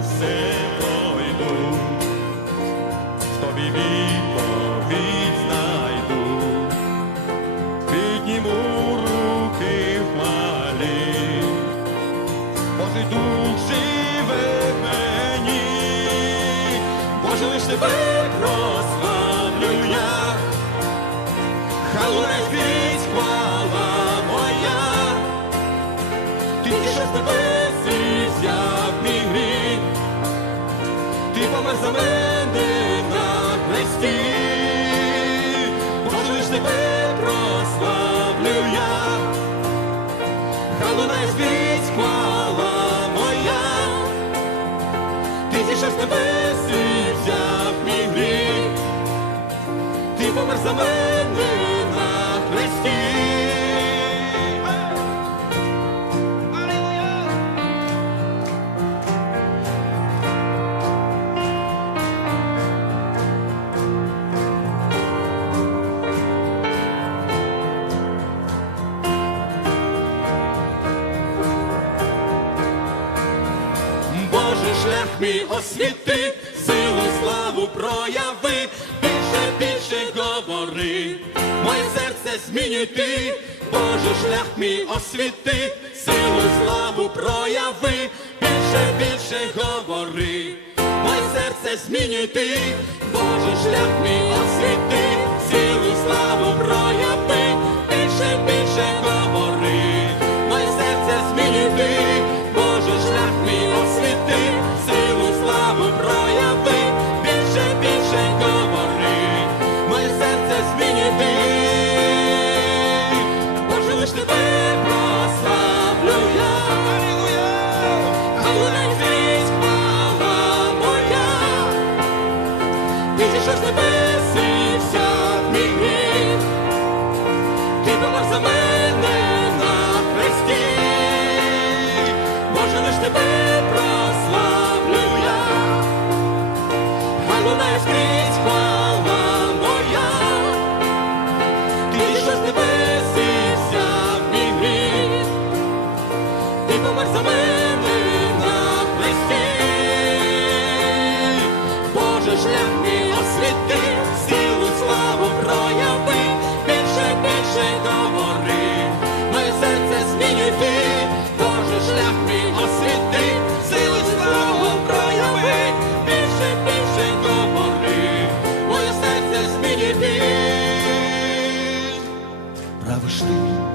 все пройду, в тобі відповідь підніму руки в малі, Божий дух живе в мені, Боже лиш тебе. За мене на хресті. Боже, шлях мій освіти, силу славу прояви, більше, більше говори, моє серце змінюй Боже, шлях мій освіти, силу славу прояви, більше, більше говори, моє серце змінюй Боже, шлях мій освіти, силу славу прояви, більше, більше говори, моє серце змінюй Боже, шлях мій освіти, силу славу прояви,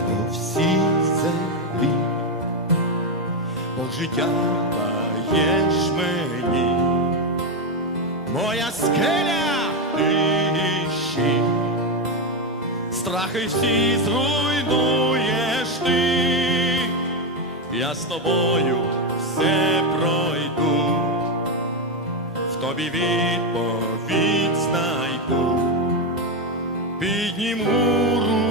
по всій землі, Бог життя даєш мені, моя скеля щит, страхи всі зруйнуєш ти, я з тобою все пройду, в тобі відповідь знайду, підніму руки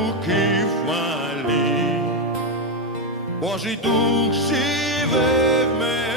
Божий дух живе в мені.